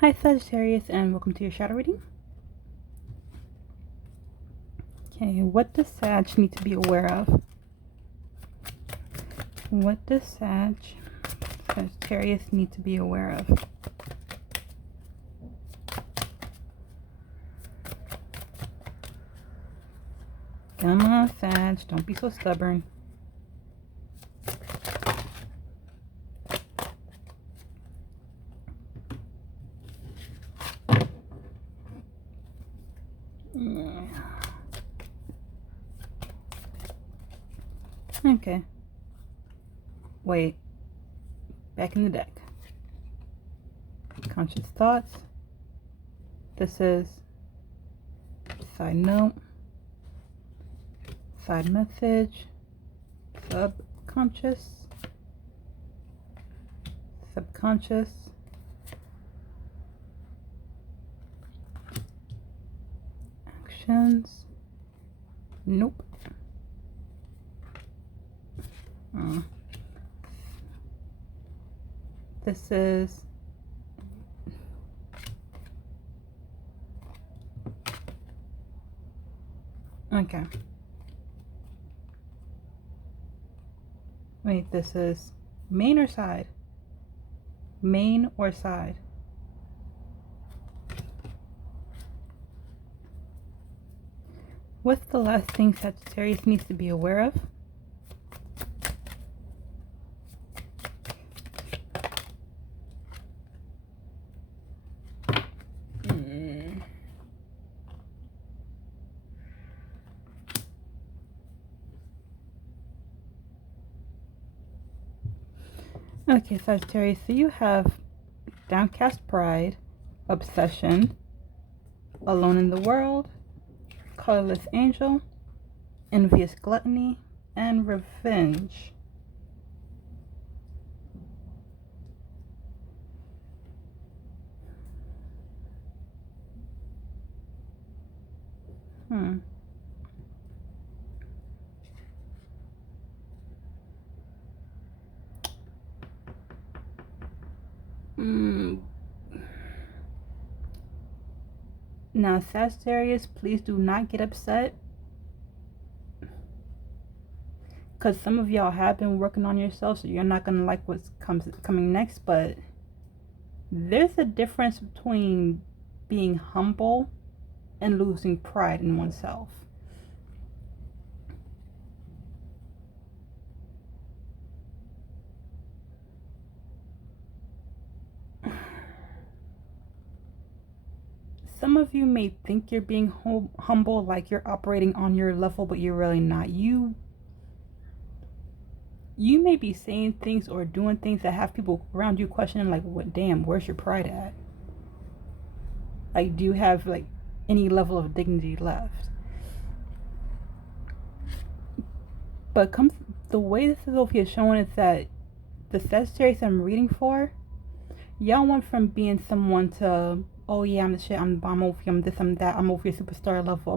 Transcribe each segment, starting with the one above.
Hi Sagittarius, and welcome to your shadow reading. Okay, what does Sag need to be aware of? What does Sagittarius need to be aware of? Come on, Sag, don't be so stubborn. Okay. Wait. Back in the deck. Conscious thoughts. This is side note, side message, subconscious, actions. Nope. This is okay. Wait, this is main or side? Main or side? What's the last thing Sagittarius needs to be aware of? Okay, Sagittarius, so you have downcast pride, obsession, alone in the world, colorless angel, envious gluttony, and revenge. Now, Sagittarius, please do not get upset, because some of y'all have been working on yourself, so you're not going to like what's coming next, but there's a difference between being humble and losing pride in oneself. Some of you may think you're being humble, like you're operating on your level, but you're really not. You may be saying things or doing things that have people around you questioning, like, what, damn, where's your pride at? Like, do you have, like, any level of dignity left? But the way this is showing is that the Sagittarius I'm reading for, y'all went from being someone to, oh yeah, I'm the shit, I'm over here, I'm this, I'm that, I'm over here superstar level,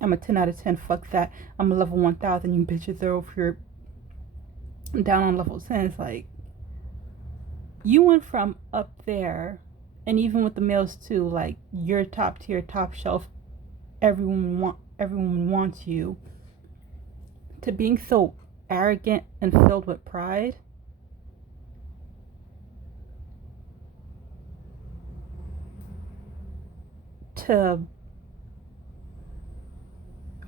I'm a 10 out of 10, fuck that, I'm a level 1000, you bitches are over here down on level 10. It's like, you went from up there, and even with the males too, like, you're top tier, top shelf, everyone wants you, to being so arrogant and filled with pride. To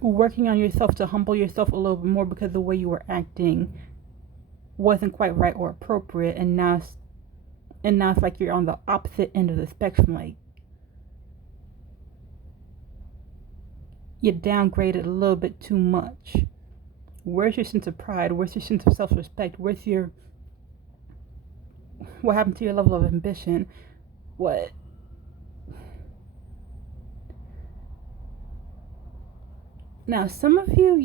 working on yourself to humble yourself a little bit more because the way you were acting wasn't quite right or appropriate, and now it's like you're on the opposite end of the spectrum. Like, you downgraded a little bit too much. Where's your sense of pride? Where's your sense of self-respect? What happened to your level of ambition? What? Now, some of you,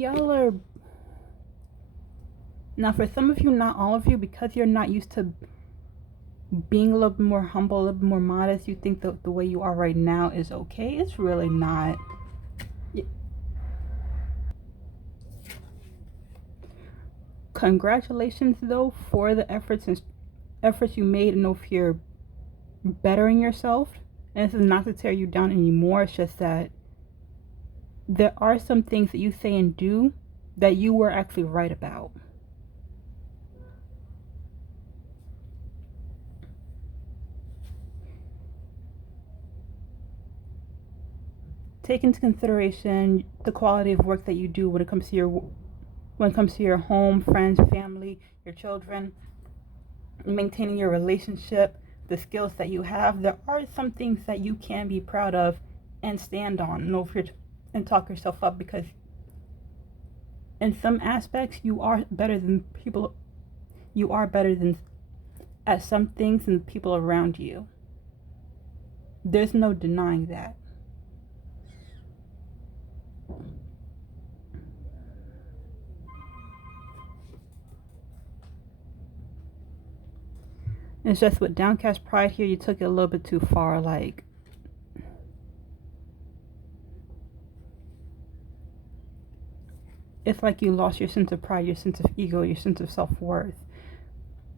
for some of you, not all of you, because you're not used to being a little bit more humble, a little bit more modest, you think that the way you are right now is okay. It's really not. Congratulations, though, for the efforts you made, and if you're bettering yourself. And this is not to tear you down anymore. It's just that there are some things that you say and do that you were actually right about. Take into consideration the quality of work that you do when it comes to your home, friends, family, your children, maintaining your relationship, the skills that you have. There are some things that you can be proud of and stand on and talk yourself up, because in some aspects you are better than people. You are better than at some things than the people around you. There's no denying that. It's just with downcast pride here, you took it a little bit too far. Like, it's like you lost your sense of pride, your sense of ego, your sense of self-worth.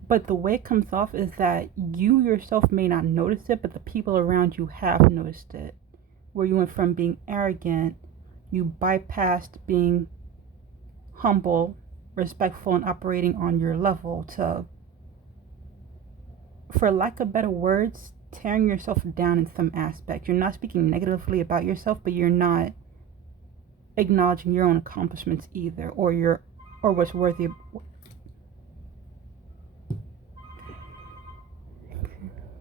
But the way it comes off is that you yourself may not notice it, but the people around you have noticed it. Where you went from being arrogant, you bypassed being humble, respectful, and operating on your level to, for lack of better words, tearing yourself down in some aspect. You're not speaking negatively about yourself, but you're not acknowledging your own accomplishments either, or what's worthy of.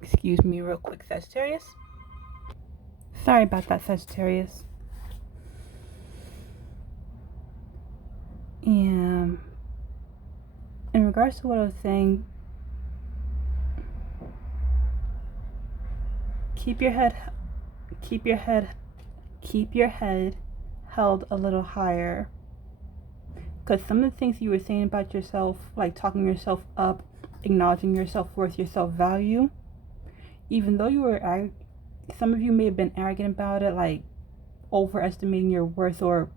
Excuse me real quick, Sagittarius. Sorry about that, Sagittarius. And in regards to what I was saying, keep your head held a little higher, because some of the things you were saying about yourself, like talking yourself up, acknowledging your self-worth, your self-value, even though you were some of you may have been arrogant about it, like overestimating your worth, or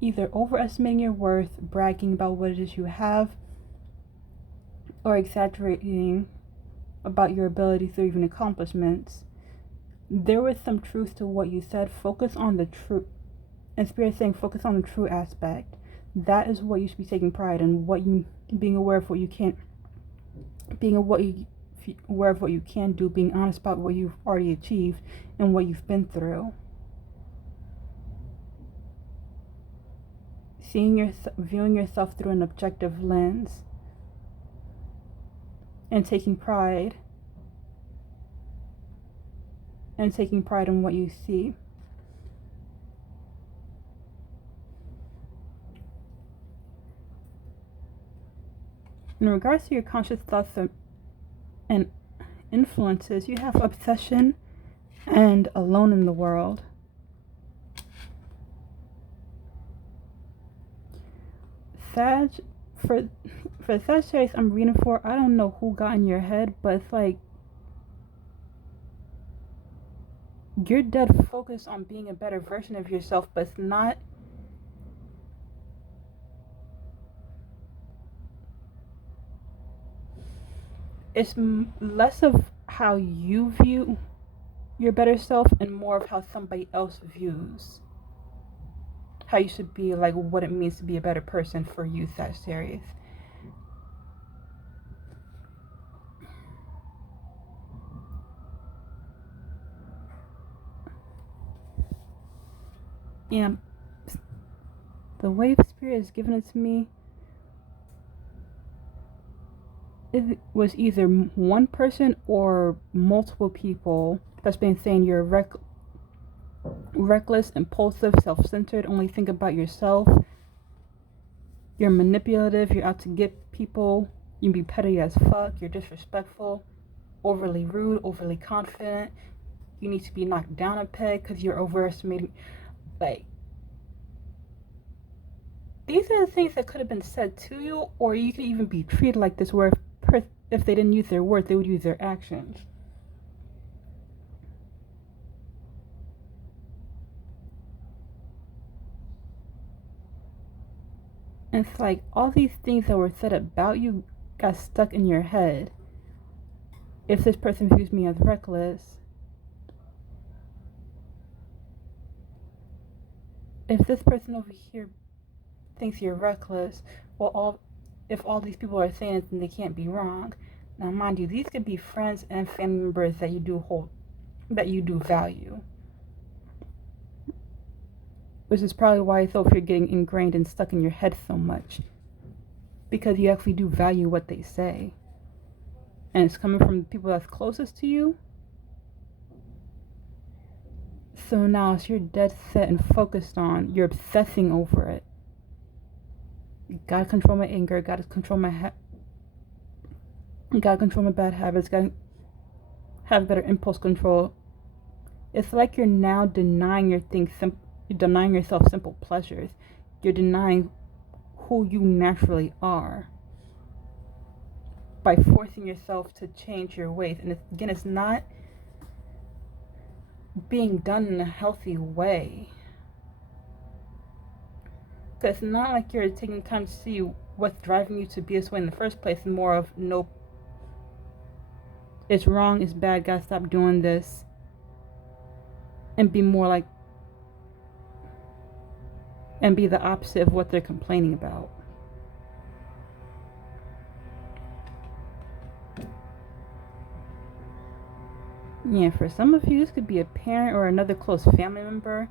either overestimating your worth, bragging about what it is you have, or exaggerating about your abilities or even accomplishments. There was some truth to what you said. Focus on the truth. And Spirit saying focus on the true aspect. That is what you should be taking pride in. Being aware of what you can't, aware of what you can do, being honest about what you've already achieved and what you've been through. Viewing yourself through an objective lens, and taking pride in what you see. In regards to your conscious thoughts and influences, you have obsession and alone in the world. For Sagittarius, I'm reading for, I don't know who got in your head, but it's like you're dead focused on being a better version of yourself, but it's not. It's less of how you view your better self and more of how somebody else views how you should be, like what it means to be a better person for you, Sagittarius. And the way the Spirit has given it to me, it was either one person or multiple people that's been saying you're reckless, impulsive, self-centered, only think about yourself. You're manipulative, you're out to get people, you can be petty as fuck, you're disrespectful, overly rude, overly confident. You need to be knocked down a peg because you're overestimating. Like, these are the things that could have been said to you, or you could even be treated like this, where if they didn't use their words, they would use their actions. And it's like all these things that were said about you got stuck in your head. If this person views me as reckless, if this person over here thinks you're reckless, well, if all these people are saying it, then they can't be wrong. Now, mind you, these could be friends and family members that you do value, which is probably why you're getting ingrained and stuck in your head so much, because you actually do value what they say, and it's coming from the people that's closest to you. So now it's you're dead set and focused on, you're obsessing over it. Gotta control my anger, gotta control my bad habits, gotta have better impulse control. It's like you're now denying you're denying yourself simple pleasures. You're denying who you naturally are by forcing yourself to change your ways. And it's not being done in a healthy way. Because it's not like you're taking time to see what's driving you to be this way in the first place. It's more of, nope, it's wrong, it's bad, gotta stop doing this. And be more like, and be the opposite of what they're complaining about. Yeah, for some of you, this could be a parent or another close family member.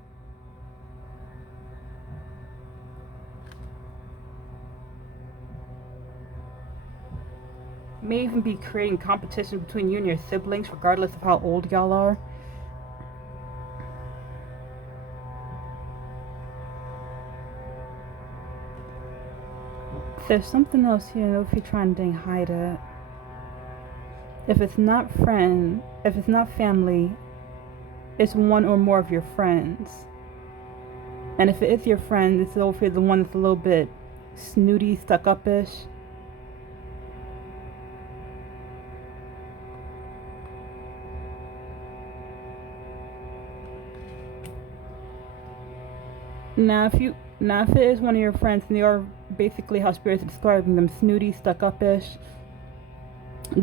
May even be creating competition between you and your siblings, regardless of how old y'all are. There's something else here, though, if you're trying to hide it. If it's not family, it's one or more of your friends. And if it is your friend, it's over the one that's a little bit snooty, stuck-up-ish. Now, if it is one of your friends and they are basically how spirits are describing them, snooty, stuck-up-ish,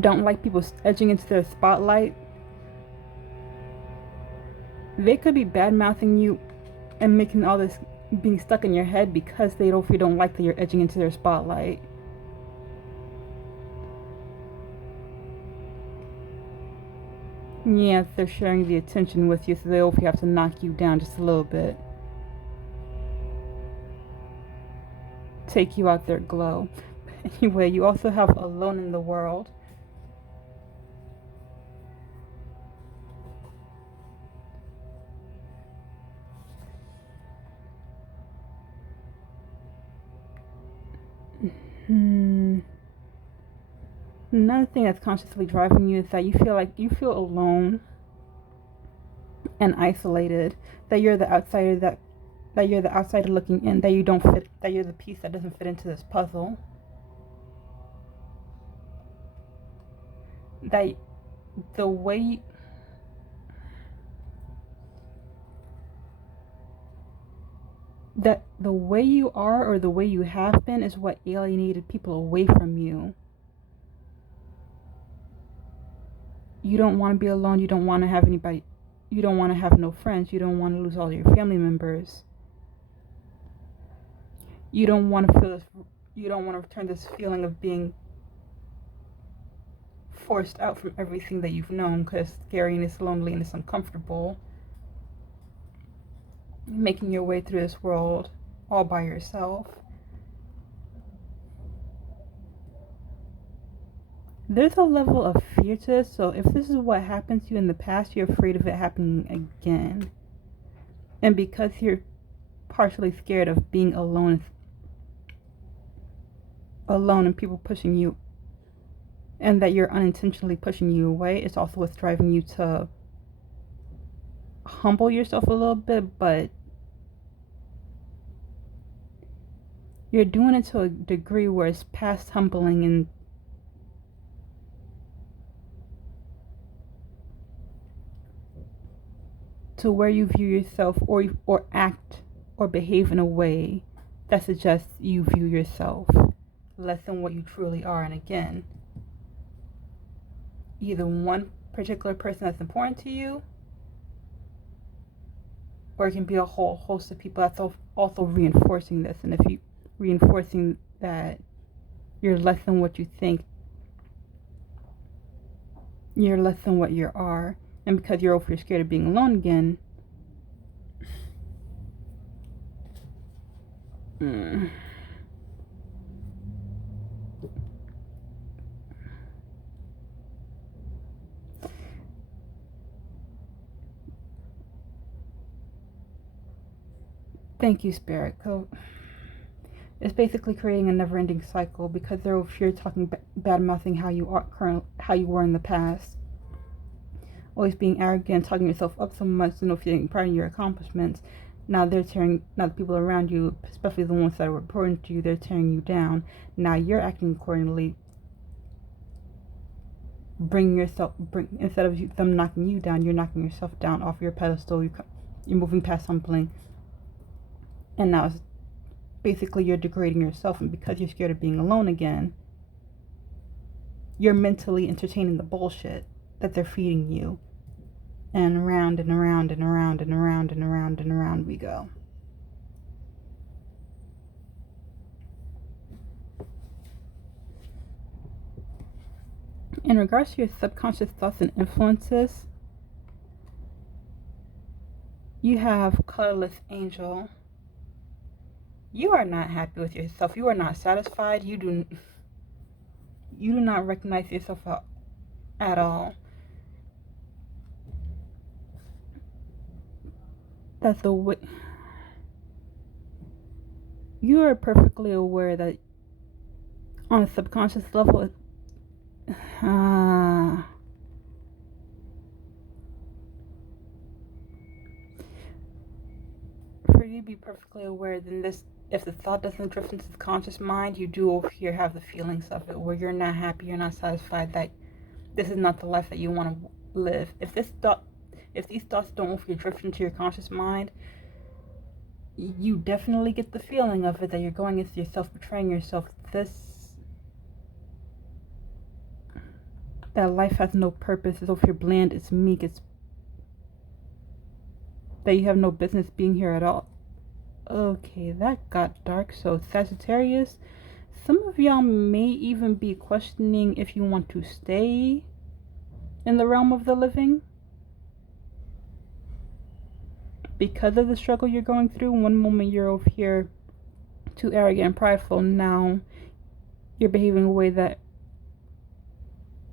don't like people edging into their spotlight, they could be bad-mouthing you and making all this being stuck in your head because they don't like that you're edging into their spotlight. Yeah, they're sharing the attention with you, so they have to knock you down just a little bit. Take you out their glow. Anyway, you also have alone in the world. Another thing that's consciously driving you is that you feel alone and isolated, that you're the outsider that you're the outsider looking in, that you don't fit, that you're the piece that doesn't fit into this puzzle. That the way you are or the way you have been is what alienated people away from you. You don't want to be alone, you don't want to have anybody, you don't want to have no friends, you don't want to lose all your family members. You don't want to return this feeling of being forced out from everything that you've known, because scary and it's lonely and it's uncomfortable. Making your way through this world all by yourself. There's a level of fear to this, so if this is what happened to you in the past, you're afraid of it happening again. And because you're partially scared of being alone and people pushing you, and that you're unintentionally pushing you away, it's also what's driving you to humble yourself a little bit, but you're doing it to a degree where it's past humbling and to where you view yourself or act or behave in a way that suggests you view yourself less than what you truly are. And again, either one particular person that's important to you, or it can be a whole host of people that's also reinforcing this. And if you reinforcing that you're less than what you think, you're less than what you are, and because you're scared of being alone again, thank you, Spirit. So it's basically creating a never-ending cycle because they're over here talking bad-mouthing how you were in the past, always being arrogant, talking yourself up so much, feeling proud of your accomplishments. Now the people around you, especially the ones that are important to you, they're tearing you down. Now you're acting accordingly. Instead of them knocking you down, you're knocking yourself down off your pedestal. You're moving past something, and now it's basically you're degrading yourself. And because you're scared of being alone again, you're mentally entertaining the bullshit that they're feeding you. And around and around and around and around and around and around we go. In regards to your subconscious thoughts and influences, you have colorless angel. You are not happy with yourself. You are not satisfied. You do not recognize yourself at all. That's the way. You are perfectly aware that on a subconscious level, for you to be perfectly aware, then if the thought doesn't drift into the conscious mind, you do over here have the feelings of it, where you're not happy, you're not satisfied, that this is not the life that you want to live. If these thoughts don't over here drift into your conscious mind, you definitely get the feeling of it, that you're going into yourself, betraying yourself. That life has no purpose, it's over here bland, it's meek, it's that you have no business being here at all. Okay, that got dark. So Sagittarius, some of y'all may even be questioning if you want to stay in the realm of the living because of the struggle you're going through. One moment you're over here too arrogant and prideful, now you're behaving in a way that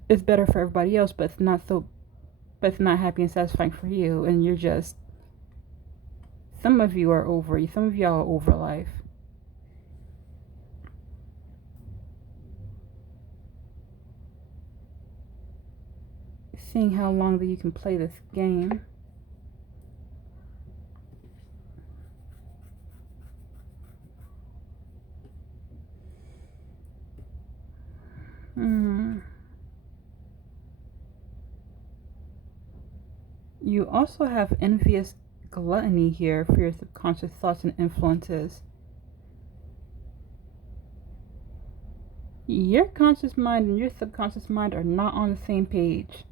is better for everybody else, but it's not happy and satisfying for you, and you're just, some of you are over, some of y'all are over life. Seeing how long that you can play this game. You also have envious gluttony here for your subconscious thoughts and influences. Your conscious mind and your subconscious mind are not on the same page.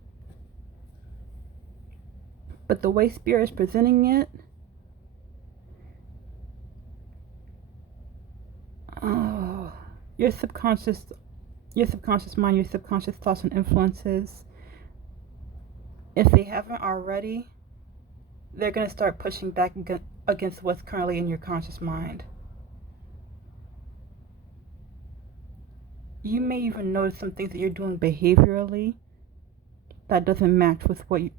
But the way Spirit is presenting it, your subconscious mind, your subconscious thoughts and influences, if they haven't already, they're going to start pushing back against what's currently in your conscious mind. You may even notice some things that you're doing behaviorally that doesn't match with what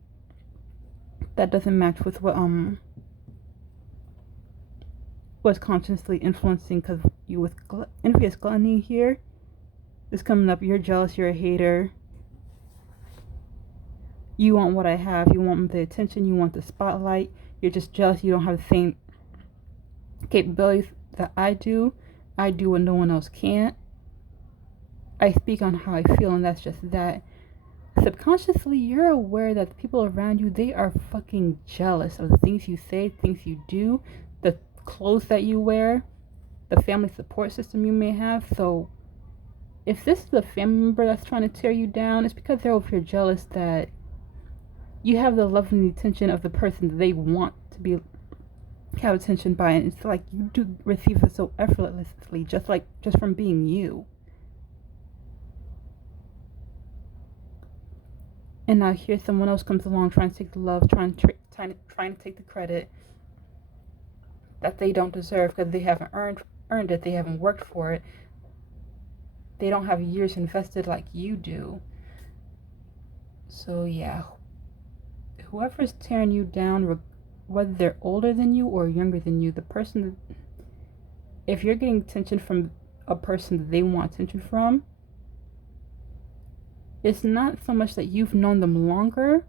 was consciously influencing, because you with envious gluttony here is coming up. You're jealous, you're a hater. You want what I have, you want the attention, you want the spotlight. You're just jealous you don't have the same capabilities that I do. I do what no one else can't. I speak on how I feel, and that's just that. Subconsciously, you're aware that the people around you, they are fucking jealous of the things you say, things you do, the clothes that you wear, the family support system you may have. So if this is a family member that's trying to tear you down, it's because they're over here jealous that you have the love and the attention of the person that they want to be have attention by, and it's like you do receive it so effortlessly, just from being you. And now here someone else comes along trying to take the love, trying to take the credit that they don't deserve because they haven't earned it, they haven't worked for it, they don't have years invested like you do. So yeah, whoever's tearing you down, whether they're older than you or younger than you, the person, if you're getting attention from a person that they want attention from, it's not so much that you've known them longer.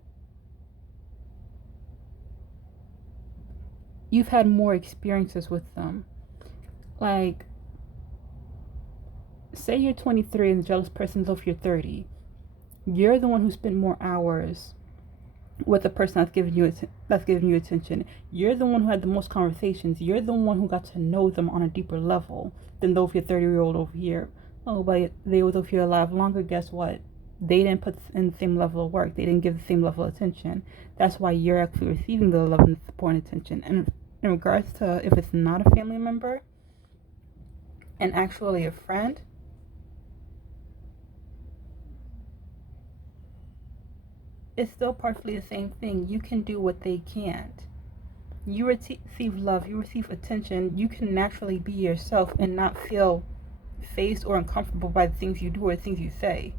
You've had more experiences with them. Like, say you're 23 and the jealous person's over you're 30. You're the one who spent more hours with the person that's giving you attention. You're the one who had the most conversations. You're the one who got to know them on a deeper level than the 30-year-old over here. Oh, but they was over here alive longer. Guess what? They didn't put in the same level of work. They didn't give the same level of attention. That's why you're actually receiving the love and support and attention. And in regards to if it's not a family member and actually a friend, it's still partially the same thing. You can do what they can't. You receive love, you receive attention. You can naturally be yourself and not feel fazed or uncomfortable by the things you do or the things you say.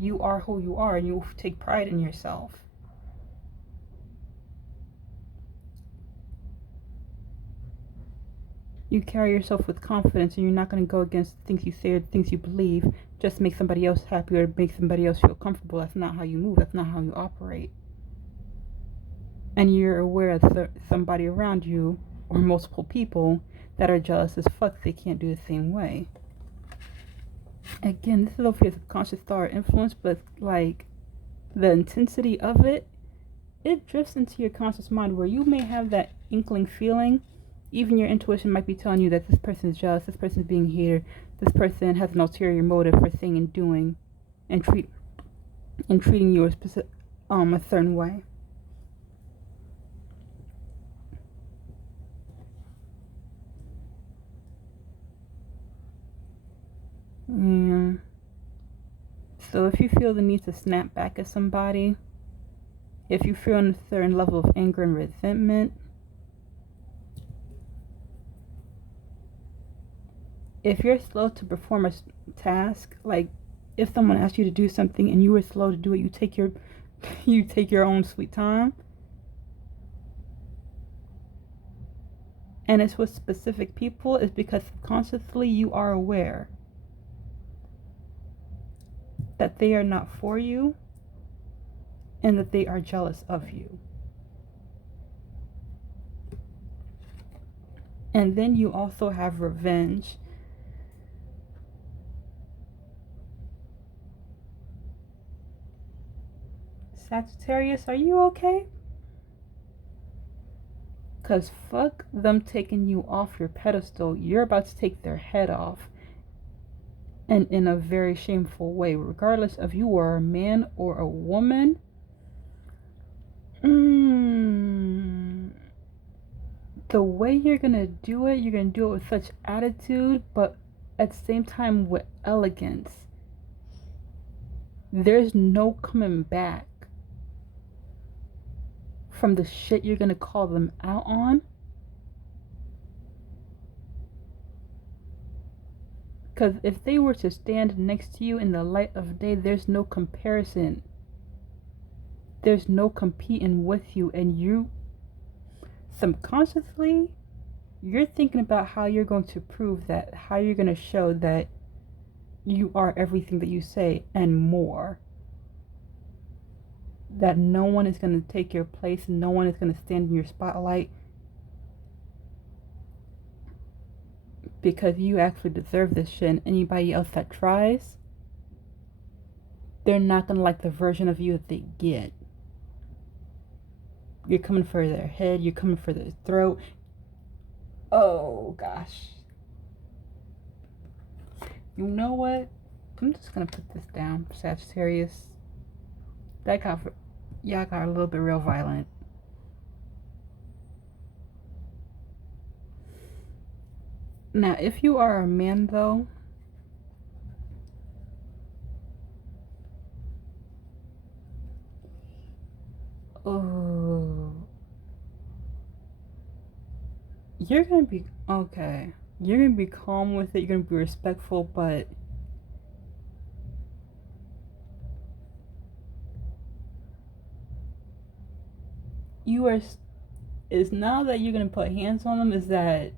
You are who you are, and you take pride in yourself. You carry yourself with confidence, and you're not going to go against the things you say or the things you believe just to make somebody else happy or make somebody else feel comfortable. That's not how you move. That's not how you operate. And you're aware that somebody around you or multiple people that are jealous as fuck, they can't do the same way. Again, this is over your subconscious thought or influence, but like the intensity of it drifts into your conscious mind where you may have that inkling feeling. Even your intuition might be telling you that this person is jealous, this person is being hated, this person has an ulterior motive for saying and doing and treating you a certain way. So if you feel the need to snap back at somebody, if you feel a certain level of anger and resentment, if you're slow to perform a task, like if someone asks you to do something and you were slow to do it, you take your own sweet time. And it's with specific people, it's because subconsciously you are aware that they are not for you and that they are jealous of you. And then you also have revenge. Sagittarius, are you okay? Because fuck them taking you off your pedestal. You're about to take their head off. And in a very shameful way. Regardless of you are a man or a woman. The way you're going to do it with such attitude, but at the same time with elegance. There's no coming back from the shit you're going to call them out on. Because if they were to stand next to you in the light of day, there's no comparison. There's no competing with you. And you, subconsciously, you're thinking about how you're going to prove that, how you're going to show that you are everything that you say and more. That no one is going to take your place, no one is going to stand in your spotlight. Because you actually deserve this shit, and anybody else that tries, they're not going to like the version of you that they get. You're coming for their head, you're coming for their throat. Oh gosh, You know what? I'm just gonna put this down, Sagittarius. Y'all got a little bit real violent. Now, if you are a man, though, oh, you're gonna be okay. You're gonna be calm with it. You're gonna be respectful, but is now that you're gonna put hands on them. Is that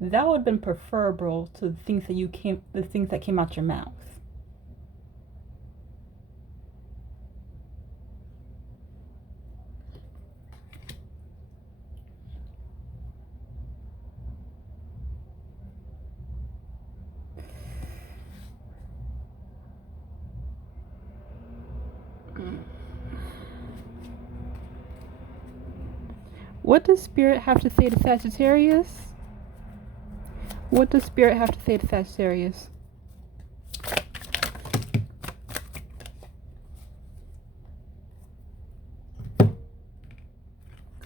would have been preferable to the things that came out your mouth. What does Spirit have to say to Sagittarius? What does Spirit have to say to Sagittarius?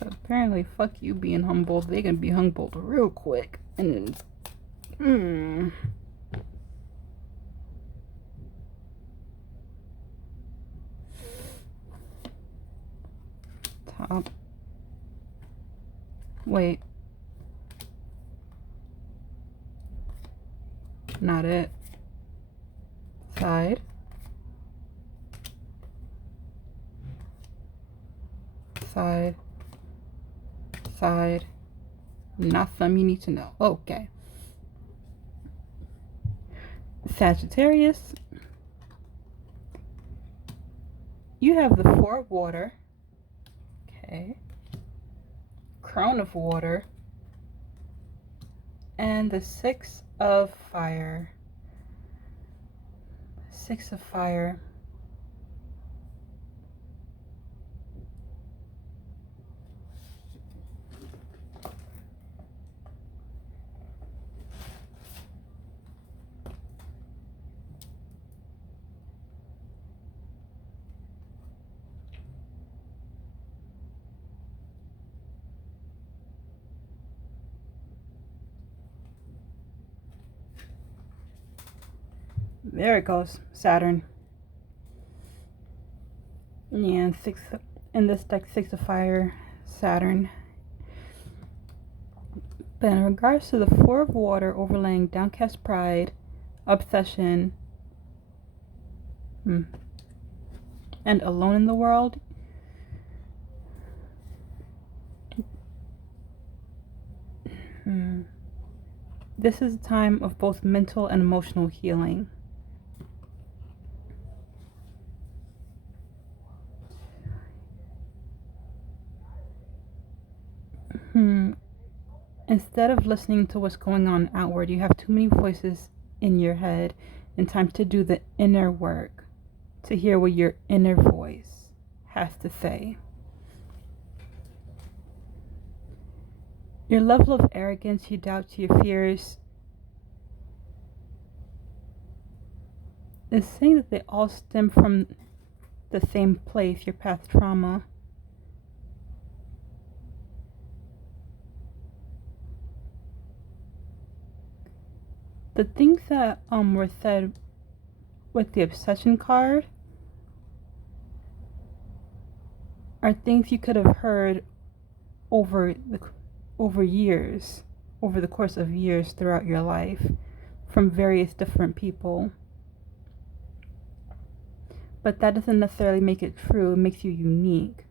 Apparently, fuck you being humbled. They gonna be humbled real quick. And then, Top. Wait. Not it. Side. Side. Side. Not something you need to know. Okay. Sagittarius. You have the Four of Water. Okay. Crown of Water. And the Six of Fire. Six of Fire. There it goes, Saturn. Yeah, in this deck, Six of Fire, Saturn. But in regards to the Four of Water overlaying downcast pride, obsession, and alone in the world, this is a time of both mental and emotional healing. Instead of listening to what's going on outward, you have too many voices in your head, and time to do the inner work, to hear what your inner voice has to say. Your level of arrogance, your doubts, your fears, is saying that they all stem from the same place, your past trauma. The things that were said with the obsession card are things you could have heard over years, over the course of years throughout your life, from various different people. But that doesn't necessarily make it true. It makes you unique.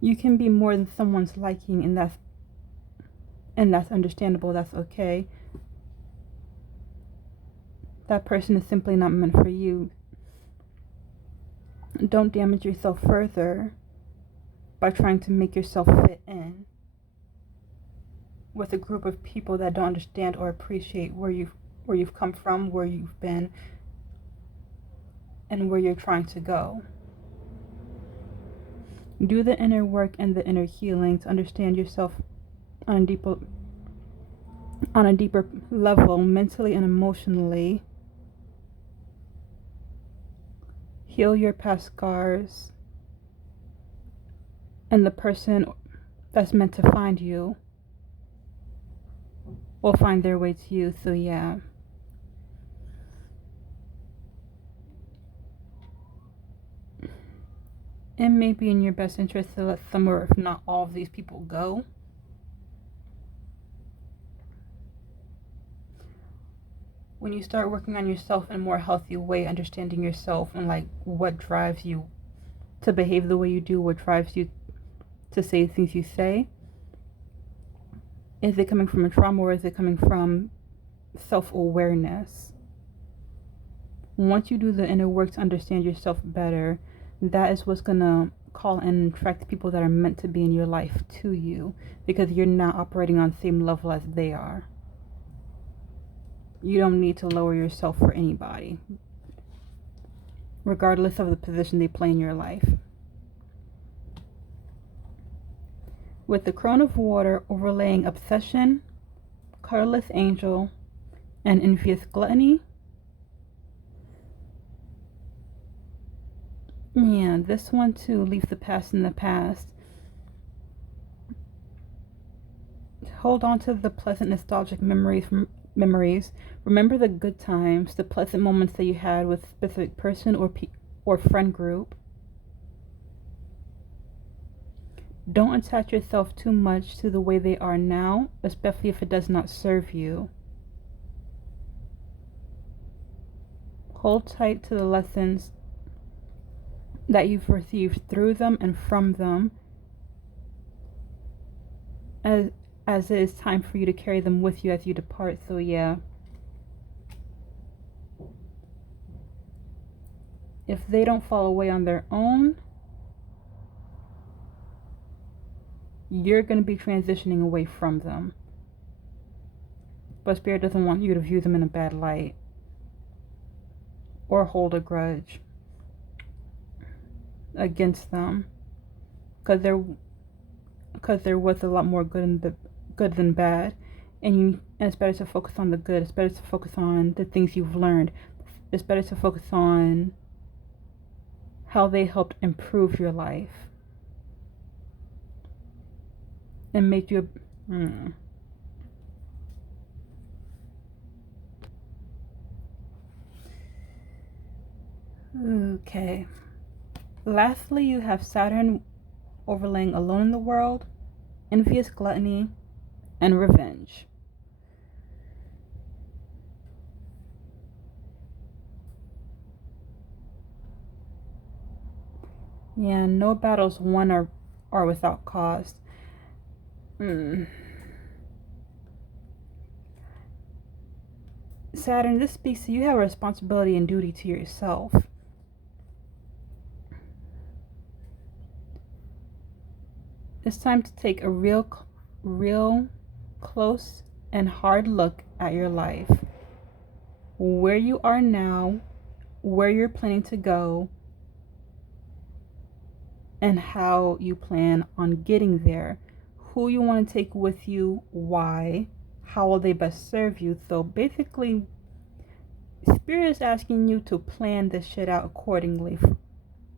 You can be more than someone's liking, and that's understandable. That's okay. That person is simply not meant for you. Don't damage yourself further by trying to make yourself fit in with a group of people that don't understand or appreciate where you've come from, where you've been, and where you're trying to go. Do the inner work and the inner healing to understand yourself on a on a deeper level, mentally and emotionally. Heal your past scars, and the person that's meant to find you will find their way to you. So yeah. It may be in your best interest to let some or if not all of these people go. When you start working on yourself in a more healthy way, understanding yourself and like what drives you to behave the way you do, what drives you to say things you say, is it coming from a trauma or is it coming from self-awareness? Once you do the inner work to understand yourself better, that is what's gonna call and attract the people that are meant to be in your life to you, because you're not operating on the same level as they are. You don't need to lower yourself for anybody, regardless of the position they play in your life. With the Crown of Water overlaying obsession, colorless angel, and envious gluttony. Yeah, this one too leaves the past in the past. Hold on to the pleasant nostalgic memories. Remember the good times, the pleasant moments that you had with a specific person or friend group. Don't attach yourself too much to the way they are now, especially if it does not serve you. Hold tight to the lessons that you've received through them and from them, as it is time for you to carry them with you as you depart. So yeah. If they don't fall away on their own, you're going to be transitioning away from them. But Spirit doesn't want you to view them in a bad light or hold a grudge against them, because there was a lot more good than bad, and it's better to focus on the good. It's better to focus on the things you've learned. It's better to focus on how they helped improve your life and make you Okay. Lastly, you have Saturn overlaying alone in the world, envious gluttony, and revenge. Yeah, no battles won are without cost. Saturn, this speaks to you have a responsibility and duty to yourself. It's time to take a real close and hard look at your life. Where you are now, where you're planning to go, and how you plan on getting there. Who you want to take with you, why, how will they best serve you. So basically, Spirit is asking you to plan this shit out accordingly,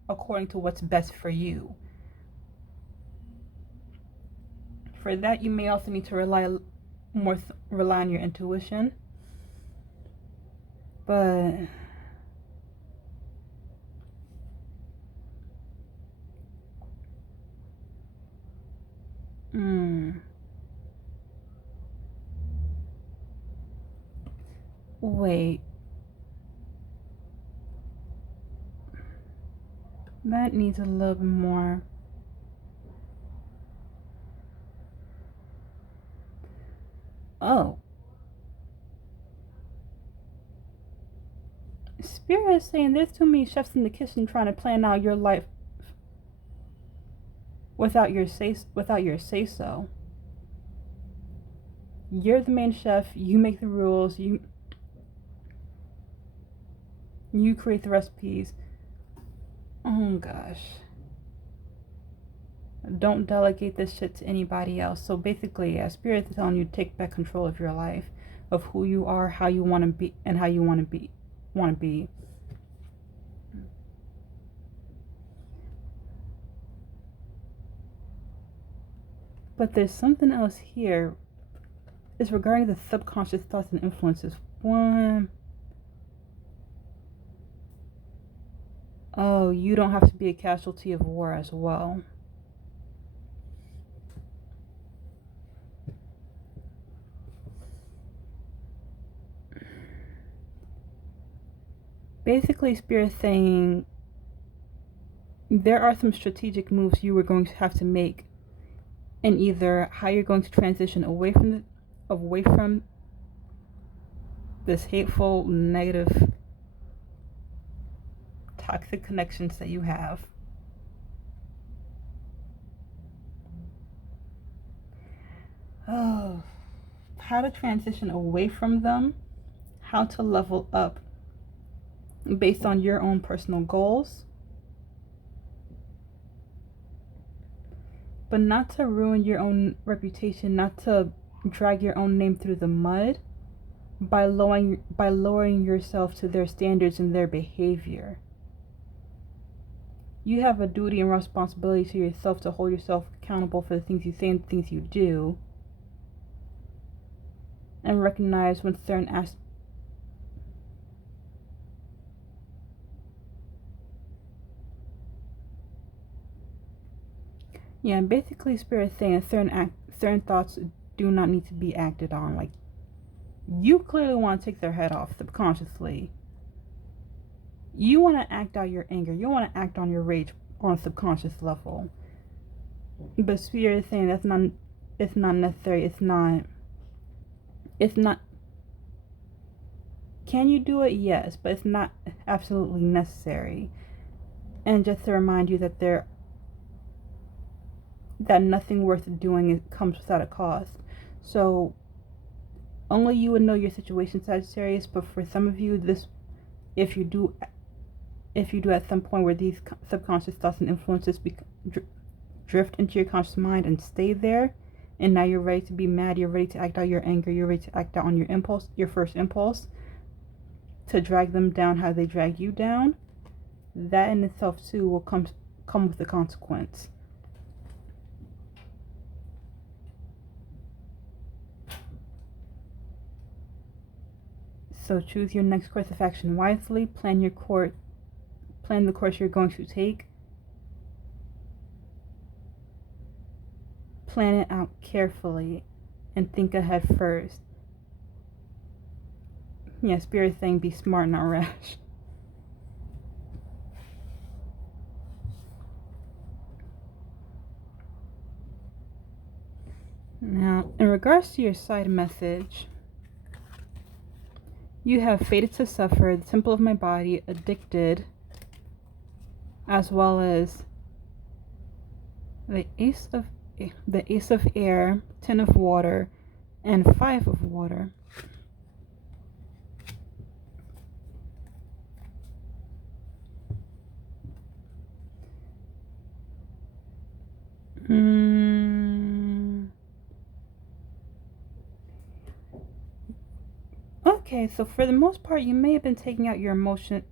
according to what's best for you. For that, you may also need to rely on your intuition. But wait. That needs a little bit more. Oh. Spirit is saying there's too many chefs in the kitchen trying to plan out your life without your say so. You're the main chef, you make the rules, you create the recipes. Oh gosh. Don't delegate this shit to anybody else. So basically, yeah, Spirit is telling you to take back control of your life, of who you are, how you want to be, and how you want to be. But there's something else here. It's regarding the subconscious thoughts and influences. One, oh, you don't have to be a casualty of war as well. Basically, Spirit saying there are some strategic moves you were going to have to make, and either how you're going to transition away from this hateful, negative, toxic connections that you have. Oh, how to transition away from them, how to level up based on your own personal goals, but not to ruin your own reputation, not to drag your own name through the mud by lowering yourself to their standards and their behavior. You have a duty and responsibility to yourself to hold yourself accountable for the things you say and the things you do, and recognize when certain aspects. Yeah, basically, Spirit saying certain thoughts do not need to be acted on. Like, you clearly want to take their head off subconsciously. You want to act out your anger. You want to act on your rage on a subconscious level. But Spirit is saying it's not necessary. It's not. Can you do it? Yes, but it's not absolutely necessary. And just to remind you that nothing worth doing comes without a cost. So only you would know your situation, Sagittarius. But for some of you, if you do at some point where these subconscious thoughts and influences drift into your conscious mind and stay there, and now you're ready to be mad, you're ready to act out your anger, you're ready to act out on your first impulse, to drag them down how they drag you down, that in itself too will come with a consequence. So choose your next course of action wisely, plan the course you're going to take. Plan it out carefully and think ahead first. Yeah, Spirit saying be smart, not rash. Now, in regards to your side message, you have fated to suffer, the temple of my body, addicted, as well as the ace of air, 10 of water, and 5 of water. Okay, so for the most part, you may have been taking out your emotions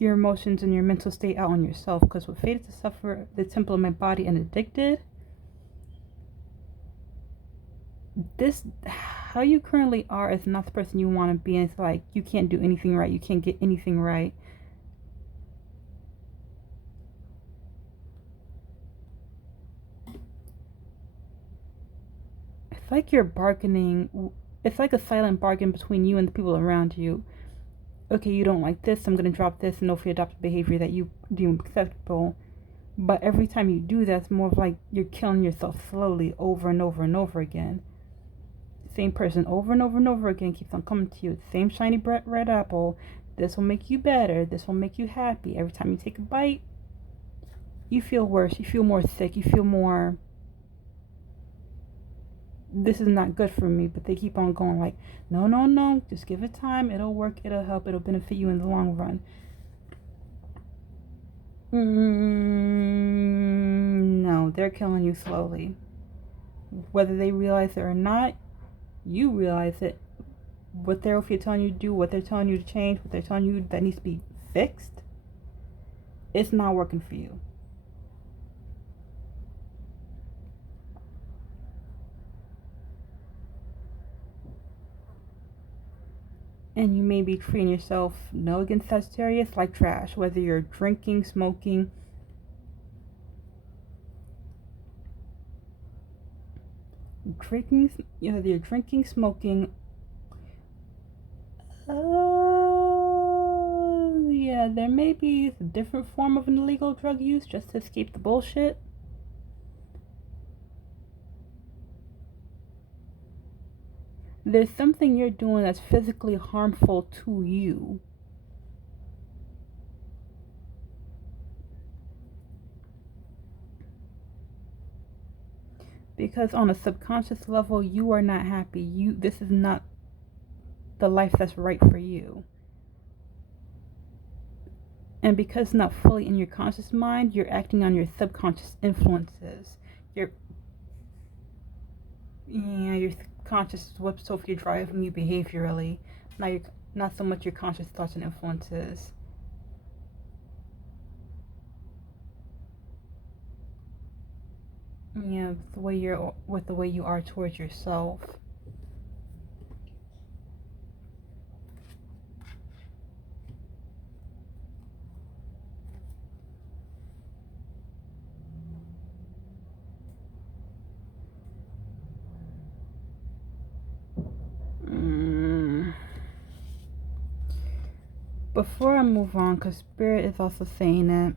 and your mental state out on yourself, because with fated to suffer, the temple of my body, and addicted, how you currently are is not the person you want to be. And it's like you can't do anything right, you can't get anything right. It's like you're bargaining. It's like a silent bargain between you and the people around you. Okay, you don't like this, I'm going to drop this and hopefully adopt a behavior that you deem acceptable. But every time you do that, it's more of like you're killing yourself slowly over and over and over again. Same person over and over and over again keeps on coming to you. Same shiny red apple. This will make you better. This will make you happy. Every time you take a bite, you feel worse. You feel more sick. You feel more, this is not good for me. But they keep on going like, no. Just give it time. It'll work. It'll help. It'll benefit you in the long run. No, no, they're killing you slowly. Whether they realize it or not, you realize it. What they're telling you to do, what they're telling you to change, what they're telling you that needs to be fixed, it's not working for you. And you may be treating yourself, no against Sagittarius, like trash. Whether you're drinking, smoking, whether you're drinking, smoking, yeah, there may be a different form of an illegal drug use just to escape the bullshit. There's something you're doing that's physically harmful to you. Because on a subconscious level, you are not happy. This is not the life that's right for you. And because it's not fully in your conscious mind, you're acting on your subconscious influences. Your conscious is what's so driving you behaviorally, not so much your conscious thoughts and influences. Yeah, the way you are towards yourself. Before I move on, because Spirit is also saying it,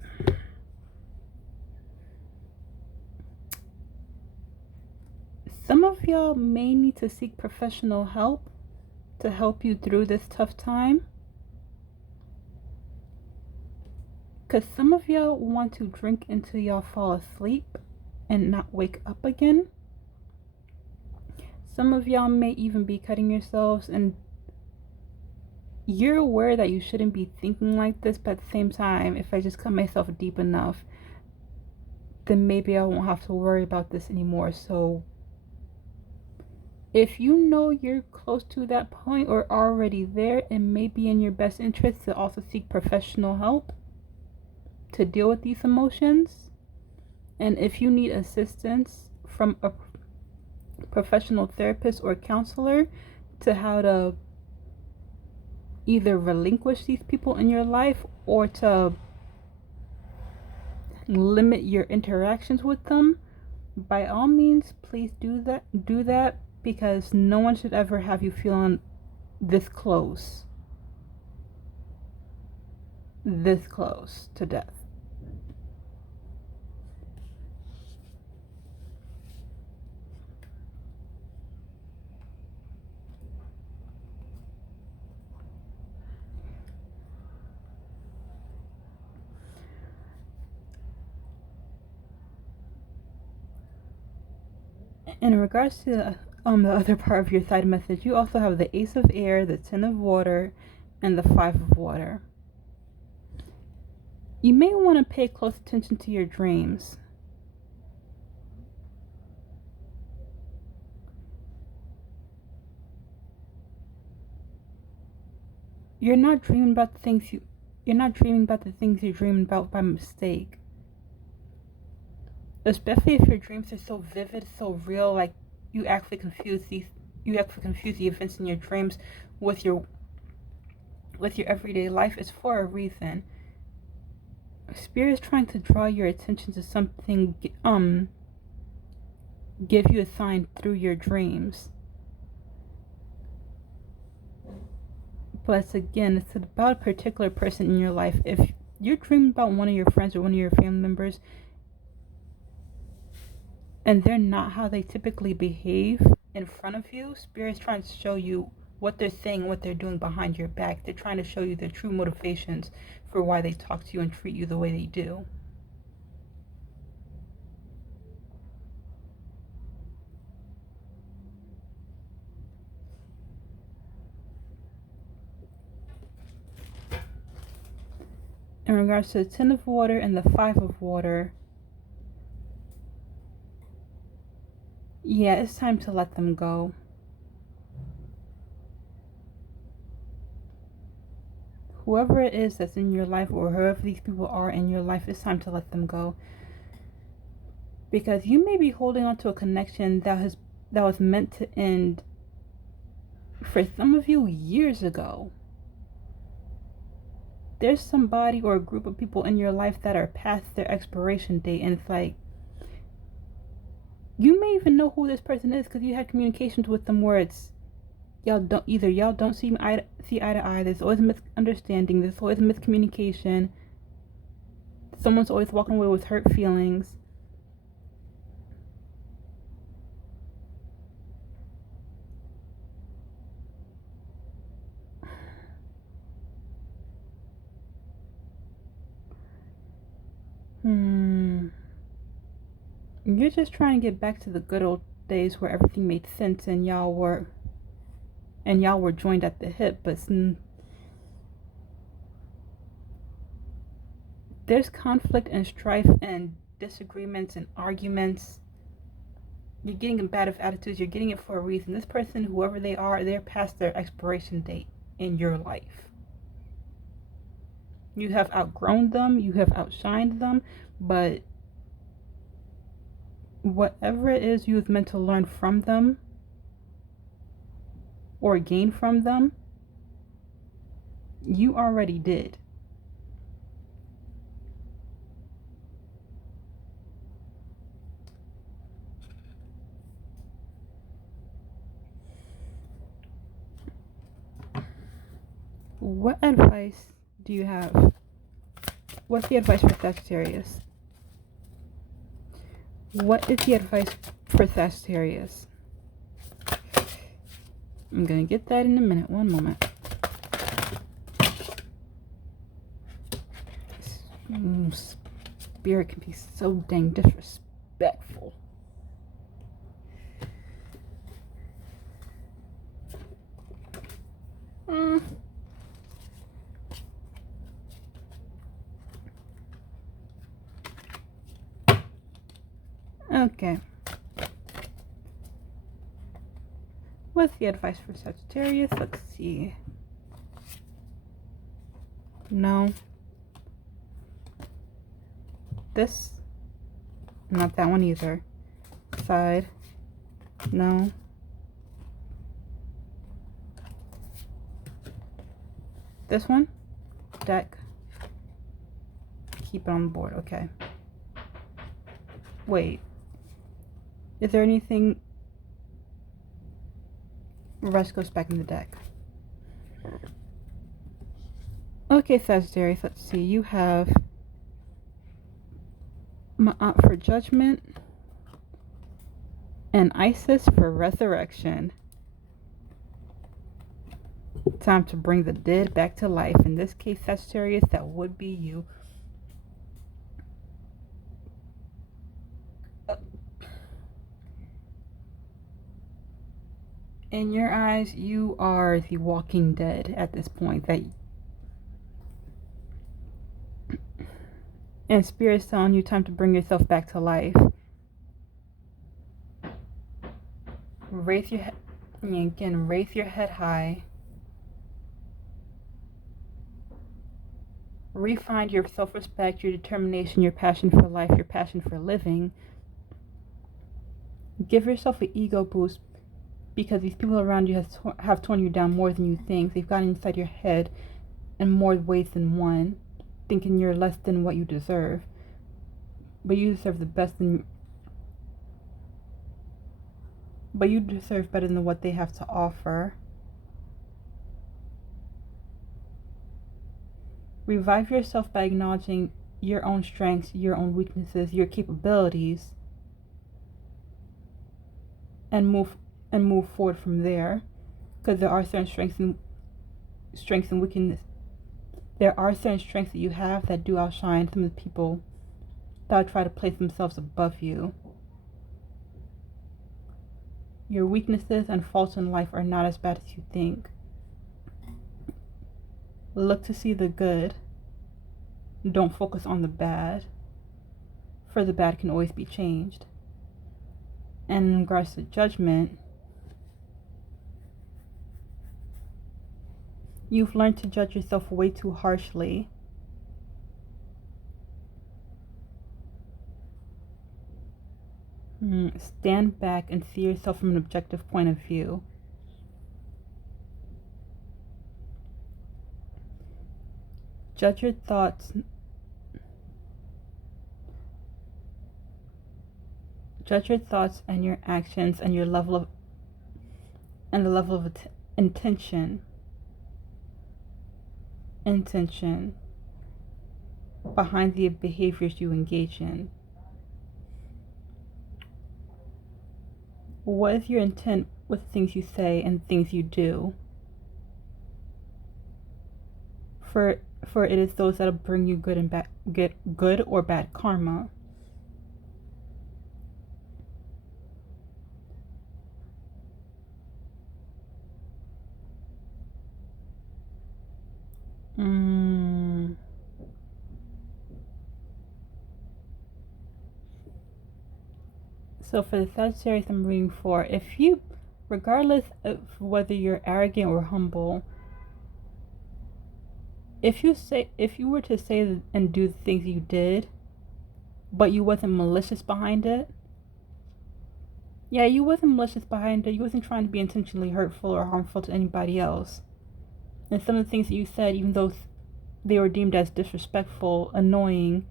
some of y'all may need to seek professional help to help you through this tough time. Because some of y'all want to drink until y'all fall asleep and not wake up again. Some of y'all may even be cutting yourselves, and you're aware that you shouldn't be thinking like this, but at the same time, if I just cut myself deep enough, then maybe I won't have to worry about this anymore. So if you know you're close to that point or already there, it may be in your best interest to also seek professional help to deal with these emotions. And if you need assistance from a professional therapist or counselor to how to either relinquish these people in your life or to limit your interactions with them, by all means, please do that, because no one should ever have you feeling this close to death. In regards to the other part of your side message, you also have the Ace of Air, the Ten of Water, and the Five of Water. You may want to pay close attention to your dreams. You're not dreaming about the things you're dreaming about by mistake. Especially if your dreams are so vivid, so real, like you actually confuse the events in your dreams with your everyday life. Is for a reason. Spirit is trying to draw your attention to something, give you a sign through your dreams. But it's about a particular person in your life. If you're dreaming about one of your friends or one of your family members, and they're not how they typically behave in front of you, Spirit's trying to show you what they're saying, what they're doing behind your back. They're trying to show you their true motivations for why they talk to you and treat you the way they do. In regards to the Ten of Water and the Five of Water, Yeah, it's time to let them go. Whoever it is that's in your life, or whoever these people are in your life, it's time to let them go. Because you may be holding on to a connection that was meant to end for some of you years ago. There's somebody or a group of people in your life that are past their expiration date, and it's like, you may even know who this person is because you had communications with them where it's y'all don't see eye to eye. There's always a misunderstanding. There's always a miscommunication. Someone's always walking away with hurt feelings. You're just trying to get back to the good old days where everything made sense and y'all were joined at the hip, but there's conflict and strife and disagreements and arguments. You're getting bad attitudes. You're getting it for a reason. This person, whoever they are, they're past their expiration date in your life. You have outgrown them. You have outshined them. But whatever it is you was meant to learn from them or gain from them, you already did. What advice do you have? What's the advice for Sagittarius? What is the advice for Sagittarius? I'm going to get that in a minute. One moment. Spirit can be so dang disrespectful. Okay. What's the advice for Sagittarius? Let's see. No. This. Not that one either. Side. No. This one. Deck. Keep it on the board. Okay. Wait. Is there anything? Rest goes back in the deck. Okay, Sagittarius, let's see. You have Ma'at for judgment and Isis for resurrection. Time to bring the dead back to life. In this case, Sagittarius, that would be you. In your eyes, you are the walking dead at this point. And Spirit's telling you time to bring yourself back to life. Raise your head high. Refine your self-respect, your determination, your passion for life, your passion for living. Give yourself an ego boost, because these people around you have torn you down more than you think. They've gotten inside your head in more ways than one, thinking you're less than what you deserve. But you deserve the best but you deserve better than what they have to offer. Revive yourself by acknowledging your own strengths, your own weaknesses, your capabilities, and move forward from there, because there are certain strengths and weaknesses. There are certain strengths that you have that do outshine some of the people that try to place themselves above you. Your weaknesses and faults in life are not as bad as you think. Look to see the good. Don't focus on the bad, for the bad can always be changed. And in regards to judgment, you've learned to judge yourself way too harshly. Stand back and see yourself from an objective point of view. Judge your thoughts. Judge your thoughts and your actions and the level of intention behind the behaviors you engage in. What is your intent with things you say and things you do? For it is those that'll bring you good and bad, good or bad karma. So for the Sagittarius I'm reading for, if you, regardless of whether you're arrogant or humble, if you were to say and do the things you did, but you wasn't malicious behind it, you wasn't malicious behind it, you wasn't trying to be intentionally hurtful or harmful to anybody else. And some of the things that you said, even though they were deemed as disrespectful, annoying,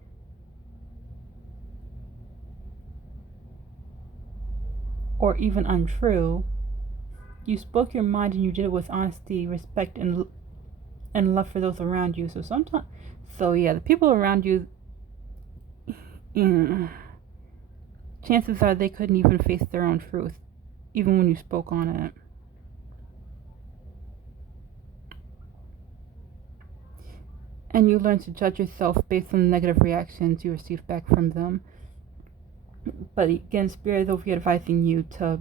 or even untrue, you spoke your mind and you did it with honesty, respect, and love for those around you. So the people around you, chances are they couldn't even face their own truth, even when you spoke on it. And you learn to judge yourself based on the negative reactions you receive back from them. But again, Spirit is over advising you to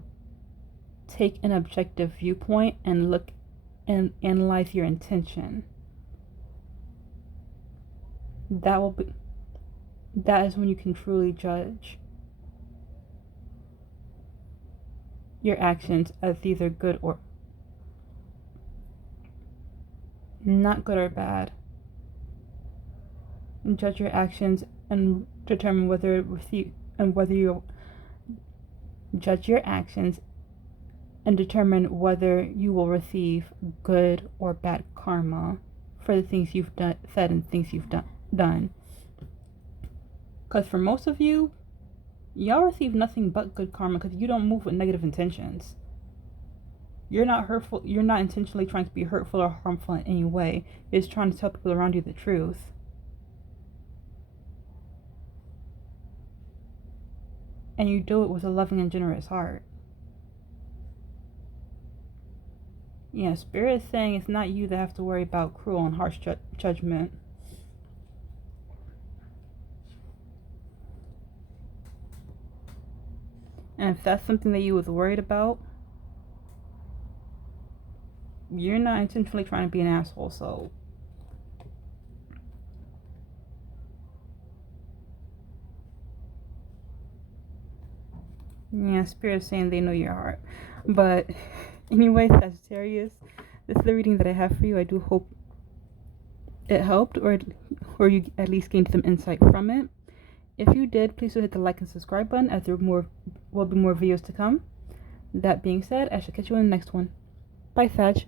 take an objective viewpoint and look and analyze your intention. That is when you can truly judge your actions as either good or not good or bad. And judge your actions and determine whether you judge your actions and determine whether you will receive good or bad karma for the things you've said and things you've done. Because for most of y'all receive nothing but good karma because you don't move with negative intentions. You're not hurtful. You're not intentionally trying to be hurtful or harmful in any way. You're just trying to tell people around you the truth. And you do it with a loving and generous heart. Spirit is saying it's not you that have to worry about cruel and harsh judgment. And if that's something that you was worried about, you're not intentionally trying to be an asshole, so Spirit is saying they know your heart. But anyway, Sagittarius, this is the reading that I have for you. I do hope it helped or you at least gained some insight from it. If you did, please do hit the like and subscribe button, as there will be more videos to come. That being said, I shall catch you in the next one. Bye, Sag.